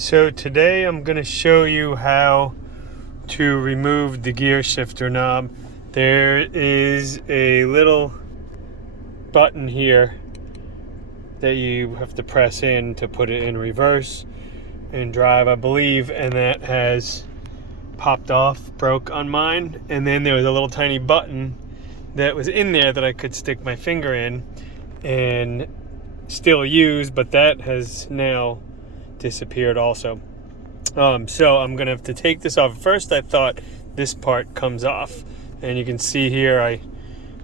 So today I'm going to show you how to remove the gear shifter knob. There is a little button here that you have to press in to put it in reverse and drive, I believe, and that has popped off, broke on mine. And then there was a little tiny button that was in there that I could stick my finger in and still use, but that has now disappeared also. So I'm gonna have to take this off. First I thought this part comes off, and you can see here I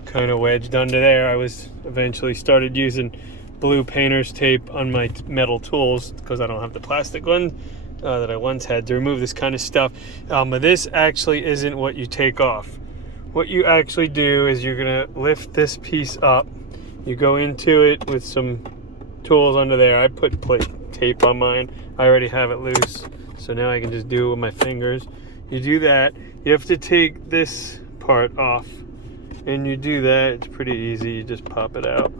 kind of wedged under there. I was eventually started using blue painter's tape on my metal tools because I don't have the plastic one that I once had to remove this kind of stuff. But this actually isn't what you take off. What you actually do is you're gonna lift this piece up. You go into it with some tools under there. I put tape on mine. I already have it loose, so now I can just do it with my fingers. You do that. You have to take this part off, and you do that. It's pretty easy. You just pop it out.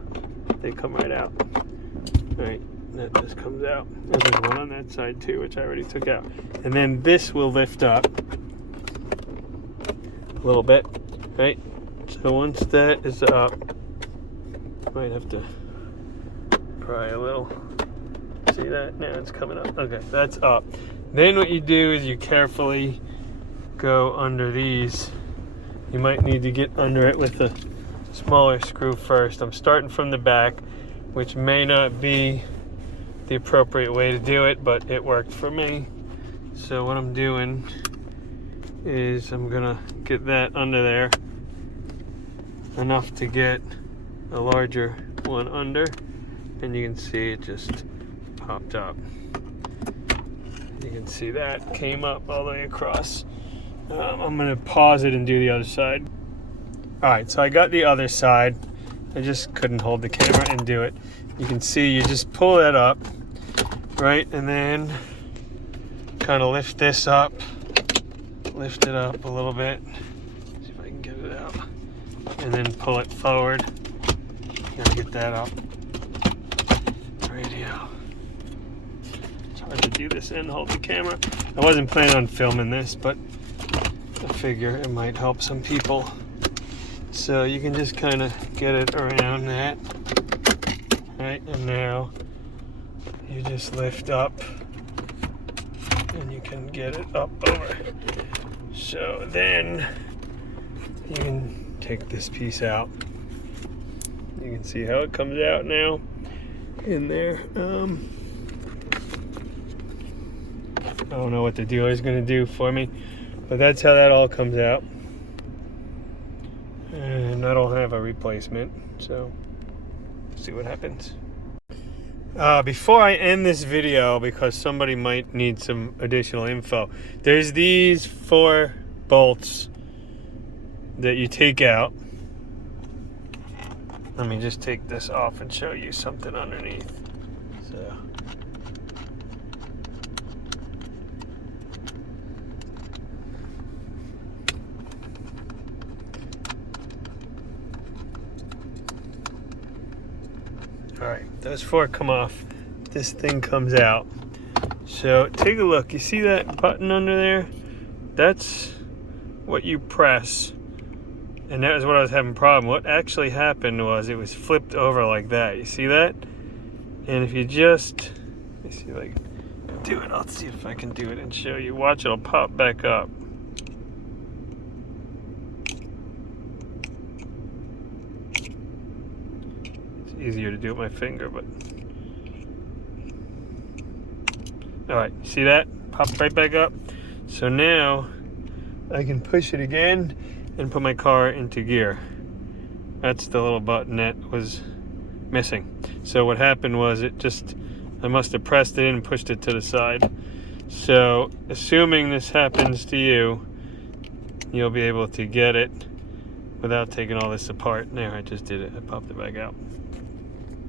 They come right out. All right, that just comes out. And there's one on that side too, which I already took out. And then this will lift up a little bit, right? So once that is up, might have to pry a little. See that? Now it's coming up. Okay, that's up. Then what you do is you carefully go under these. You might need to get under it with a smaller screw first. I'm starting from the back, which may not be the appropriate way to do it, but it worked for me. So what I'm doing is I'm gonna get that under there enough to get a larger one under, and you can see it just popped up. You can see that came up all the way across. I'm gonna pause it and do the other side. All right, so I got the other side. I just couldn't hold the camera and do it. You can see you just pull that up, right? And then kind of lift this up, lift it up a little bit. See if I can get it out. And then pull it forward. Gotta get that up. Radio. It's hard to do this and hold the camera. I wasn't planning on filming this, but I figure it might help some people. So you can just kind of get it around that, right? And now you just lift up and you can get it up over. So then you can take this piece out. You can see how it comes out now in there. I don't know what the dealer is going to do for me, but that's how that all comes out. And I don't have a replacement, so see what happens. Before I end this video, because somebody might need some additional info, there's these 4 bolts that you take out. Let me just take this off and show you something underneath. So all right, those 4 come off. This thing comes out. So take a look. You see that button under there? That's what you press. And that was what I was having a problem. What actually happened was it was flipped over like that. You see that? And if you just, let me see if I can do it. I'll see if I can do it and show you. Watch, it'll pop back up. Easier to do with my finger, but all right, see that? Popped right back up. So now I can push it again and put my car into gear. That's the little button that was missing. So what happened was I must have pressed it in and pushed it to the side. So assuming this happens to you, you'll be able to get it without taking all this apart. There, I just did it. I popped it back out.